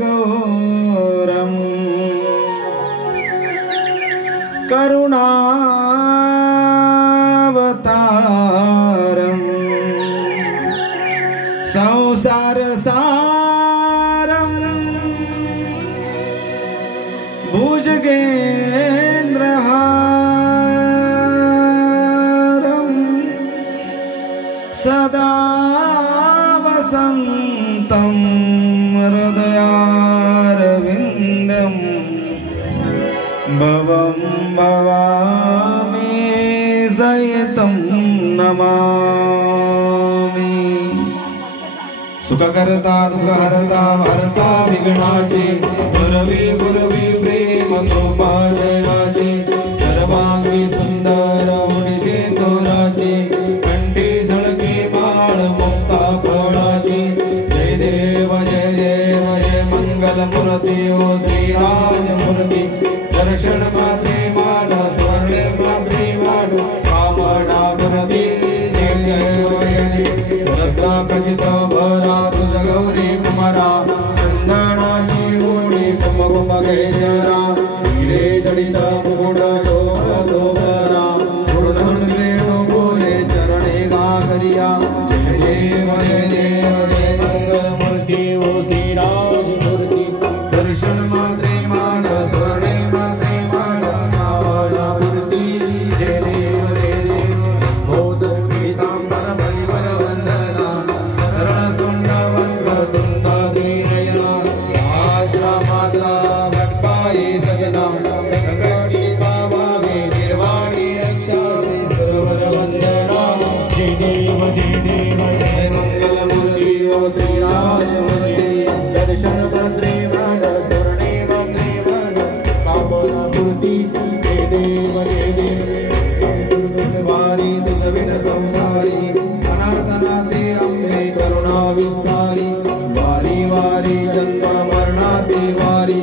गौरम करुणावतारम संसार सारम भुजगेन्द्रहारम सदा वसन्तं हृदयारविन्दं भवं भवामि सहितं नमामि। सुखकर्ता दुःखहर्ता भर्ता विघ्नाचे गुरवी गुरवी प्रेम कृपा जयाचे सर्वांगी सुंदर मुनिषे तोराचे कंठी झळके बाळ मुक्ता फळाची जय देव जय मंगल मूर्ती ओ श्रीराज मूर्ती दर्शन मात्रे मान स्वर्ण मात्रे मान कामना मूर्ती जय देव रत्ना खचित भरा तुझ गौरी कुमारा चंदनाची ओढी कुम कुम केशरा हिरे जडित मुकुट शोभतो भरा पूर्ण देणो गोरे चरणे गागरिया जय देव जय मंगल मूर्ती ओ श्रीराज मूर्ती दर्शन मात्रे मान स्वर्ण मात्रे मान कामना मूर्ती जय देव मोदक पीतांबर परिवर वंदना सरळ सुंड वक्र तुंडाद्री नयना आश्रमाचा भटपाई सगदा संकष्टी पावावे निर्वाणी रक्षावे सरोवर वंदना जय देव जय मंगल मूर्ती ओ श्रीराज मूर्ती दर्शन मात्रे मान स्वर्णे मात्रे मान कामना मूर्ती जय देव वारी दुर्विन संसारी अनाथनाथे अम्बे करुणा विस्तारी वारी वारी जन्म मरणाते वारी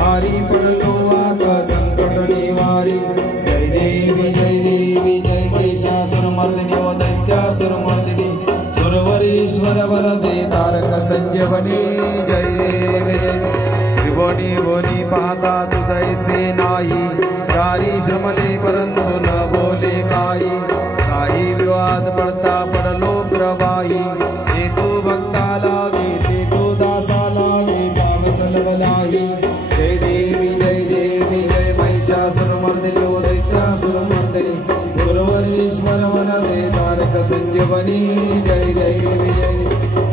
हारी पडलो आता संकट निवारी जय देवी जय महिषासुरमर्दिनी ओ दैत्यासुरमर्दिनी सुरवरीश्वर वरदे तारक संजीवनी जय देवी त्रिभुवनी भुवनी पाहता तुझैसे नाही चारी श्रमले परंतु न बोले काही काही विवाद पडता पडलो प्रवाही ते तू भक्ता लागे ते तू दासा लागे पावसलवलाही जय देवी जय महिषासुरमर्दिनी ओ दैत्यासुरमर्दिनी गुरुवरीश्वर वरदे तारक संजीवनी जय देवी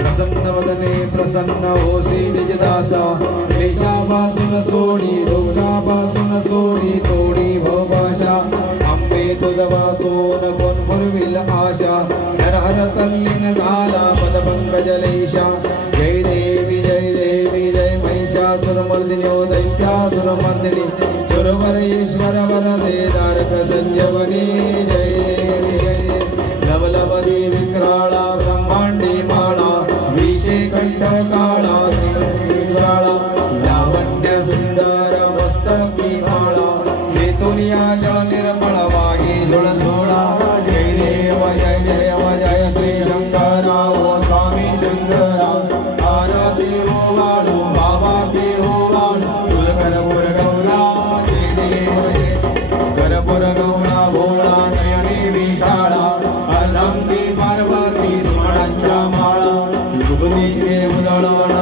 प्रसन्न वदने प्रसन्न होसी निज दासा क्लेशापासून सोडी दुःखापासून सोडी तोडी भवभाषा आंबे तुझ वाचून कोण पुरविल आशा हर हर तल्लीन झाला पदपंकजलेशा जय देवी जय महिषासुरमर्दिनी ओ दैत्यासुरमर्दिनी सुरवरेश्वर वरदे तारक संजीवनी जय देवी लवलवदी विक्राळा ब्रह्मांडी माळा विषे कंठ काळा त्रिपुराळा लावण्य सुंदर मस्तकी माळा लेतोनिया जळ निर्मळ वाही झुळझुळा जय देव जय श्री शंकरा ओ स्वामी शंकरा आरती हो वाळू बाबा ते हो वाळू तुझ करपुर गौरा जय देव करपुर गौरा भोळा नयनी विशाळा अर्धांगी पार्वती सुमणांच्या माळा दुबनीचे उदळण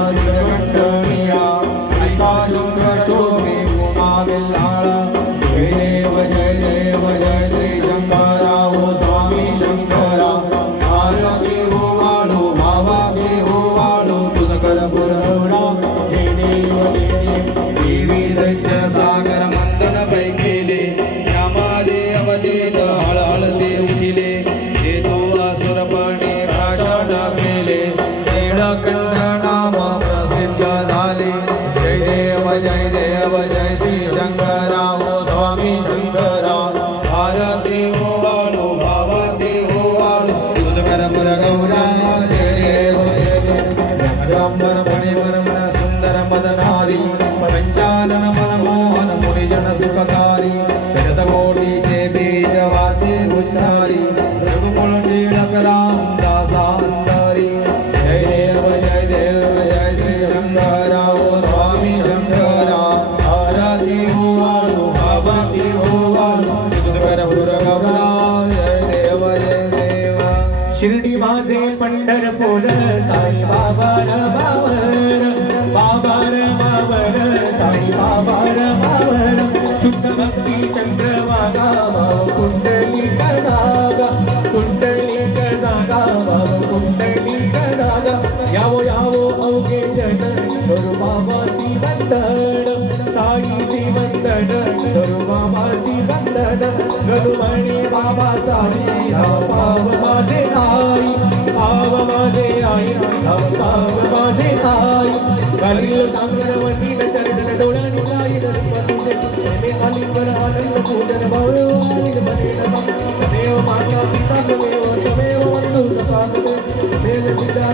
कालीलो तांगणवती न चरण डोळ्यानी लाई गणपतीचे प्रेमे आलिंगन आनंद पूजन भववालिन बने नमः तमेव माता पिता तमेव बंधु सखा तमेव पिता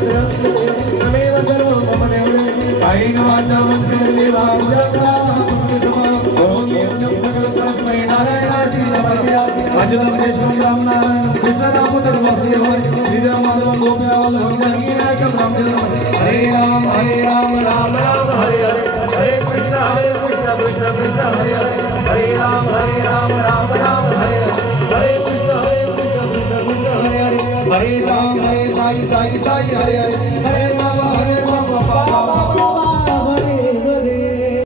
तमेव सर्वं मम देवने कायेन वाचा मनसेन्द्रियेण वा बुद्ध्या करोमि यज्ञं सकलं परस्मै नारायणाति समर्पयामि अच्युतं केशवं राम नारायणं कृष्णदामोदरं वासुदेवं श्रीराम माधवं गोपीनाथं गोविन्दं हरे राम राम राम हरे हरे हरे कृष्ण कृष्ण कृष्ण हरे हरे हरे राम राम राम हरे हरे हरे कृष्ण कृष्ण कृष्ण हरे हरे हरे राम हरे साई साई साई हरे हरे हरे